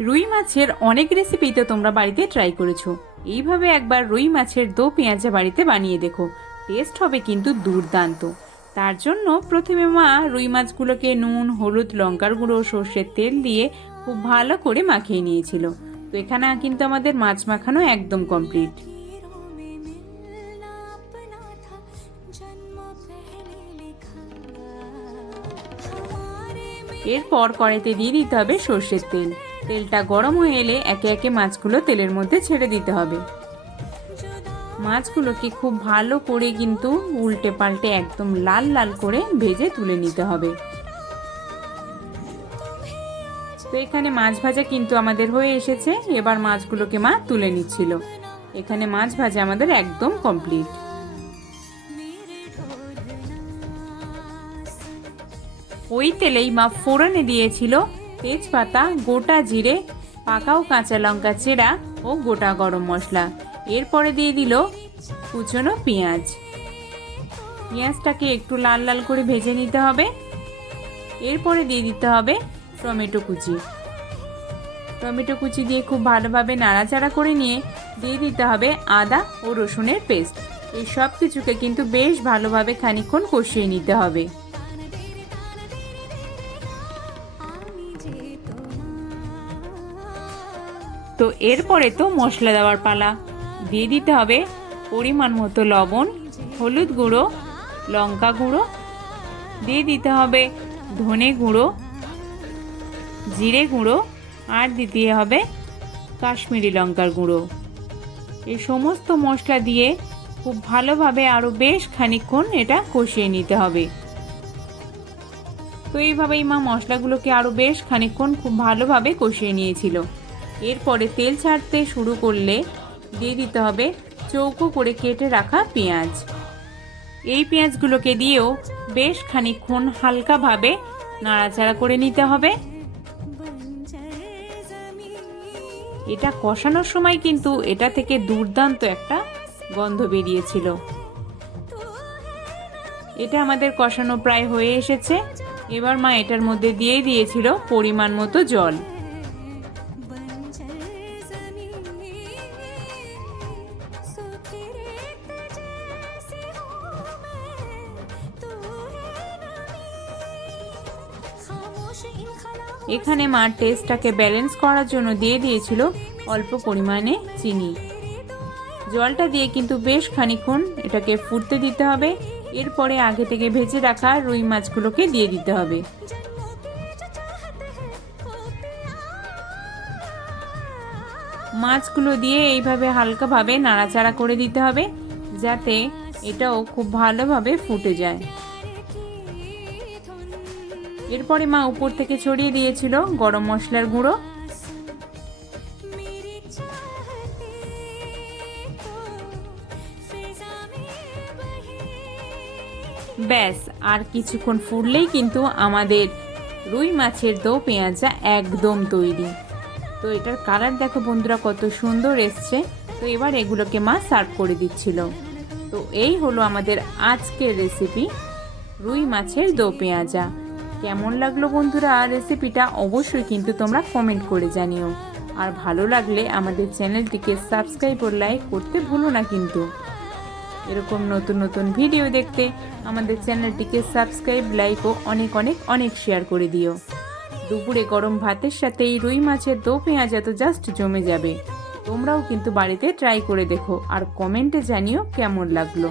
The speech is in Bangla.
রুই মাছের অনেক রেসিপি তো তোমরা বাড়িতে ট্রাই করেছ। এইভাবে একবার রুই মাছের দো পেঁয়াজা বাড়িতে বানিয়ে দেখো। টেস্ট হবে কিন্তু দুর্দান্ত। তার জন্য প্রথমে মা রুই মাছগুলোকে নুন, হলুদ, লঙ্কার গুঁড়ো, সর্ষের তেল দিয়ে খুব ভালো করে মাখিয়ে নিয়েছিল। তো এখানে কিন্তু আমাদের মাছ মাখানো একদম কমপ্লিট এরপর কড়াইতে দিয়ে দিতে হবে সর্ষের তেল। তেলটা গরম হয়ে এলে একে একে মাছগুলো তেলের মধ্যে ছেড়ে দিতে হবে। মাছগুলোকে খুব ভালো করে কিন্তু উল্টে পাল্টে একদম লাল লাল করে ভেজে তুলে নিতে হবে। তো এখানে মাছ ভাজা কিন্তু আমাদের হয়ে এসেছে। এবার মাছগুলোকে মা তুলে নিচ্ছিল। এখানে মাছ ভাজা আমাদের একদম কমপ্লিট। ওই তেলেই মা ফোড়নে দিয়েছিল। তেজপাতা, গোটা জিরে পাকা ও কাঁচা লঙ্কা চেরা ও গোটা গরম মশলা। এরপরে দিয়ে দিল কুচনো পেঁয়াজ। পেঁয়াজটাকে একটু লাল লাল করে ভেজে নিতে হবে। এরপরে দিয়ে দিতে হবে টমেটো কুচি। টমেটো কুচি দিয়ে খুব ভালোভাবে নাড়াচাড়া করে নিয়ে দিয়ে দিতে হবে আদা ও রসুনের পেস্ট। এই সব কিছুকে কিন্তু বেশ ভালোভাবে খানিকক্ষণ কষিয়ে নিতে হবে। তো এরপরে তো মশলা দেওয়ার পালা। দিয়ে দিতে হবে পরিমাণ মতো লবণ, হলুদ গুঁড়ো, লঙ্কা গুঁড়ো। দিয়ে দিতে হবে ধনে গুঁড়ো, জিরে গুঁড়ো আর দিতে হবে কাশ্মীরি লঙ্কার গুঁড়ো। এই সমস্ত মশলা দিয়ে খুব ভালোভাবে আরও বেশ খানিকক্ষণ এটা কষিয়ে নিতে হবে। তো এইভাবেই মা মশলাগুলোকে আরও বেশ খানিকক্ষণ খুব ভালোভাবে কষিয়ে নিয়েছিল। এরপরে তেল ছাড়তে শুরু করলে দিয়ে দিতে হবে চৌকো করে কেটে রাখা পেঁয়াজ। এই পেঁয়াজগুলোকে দিয়েও বেশ খানিক্ষণ হালকাভাবে নাড়াচাড়া করে নিতে হবে। এটা কষানোর সময় কিন্তু এটা থেকে দুর্দান্ত একটা গন্ধ বেরিয়েছিল। এটা আমাদের কষানো প্রায় হয়ে এসেছে। এবার মা এটার মধ্যে দিয়ে দিয়েছিল পরিমাণ মতো জল। এখানে মা টেস্টটাকে ব্যালেন্স করার জন্য দিয়ে দিয়েছিল অল্প পরিমাণে চিনি। জলটা দিয়ে কিন্তু বেশ খানিক্ষণ এটাকে ফুটতে দিতে হবে। এরপরে আগে থেকে ভেজে রাখা রুই মাছগুলোকে দিয়ে দিতে হবে। মাছগুলো দিয়ে এইভাবে হালকাভাবে নাড়াচাড়া করে দিতে হবে, যাতে এটাও খুব ভালোভাবে ফুটে যায়। এরপরে মা উপর থেকে ছড়িয়ে দিয়েছিল গরম মশলার গুঁড়ো। ব্যাস, আর কিছুক্ষণ ফুটলেই কিন্তু আমাদের রুই মাছের দো পেঁয়াজা একদম তৈরি। তো এটার কালার দেখো বন্ধুরা কত সুন্দর এসছে। তো এবার এগুলোকে মা সার্ভ করে দিচ্ছিল। তো এই হলো আমাদের আজকের রেসিপি রুই মাছের দো পেঁয়াজা। কেমন লাগল বন্ধুরা রেসিপিটা অবশ্যই কিন্তু তোমরা কমেন্ট করে জানিও। আর ভালো লাগলে আমাদের চ্যানেলটিকে সাবস্ক্রাইব ও লাইক করতে ভুলো না কিন্তু। এরকম নতুন নতুন ভিডিও দেখতে আমাদের চ্যানেলটিকে সাবস্ক্রাইব লাইক ও অনেক অনেক অনেক শেয়ার করে দিও। দুপুরে গরম ভাতের সাথে এই রুই মাছের দো পেঁয়াজা তো জাস্ট জমে যাবে। তোমরাও কিন্তু বাড়িতে ট্রাই করে দেখো, আর কমেন্টে জানিও কেমন লাগল।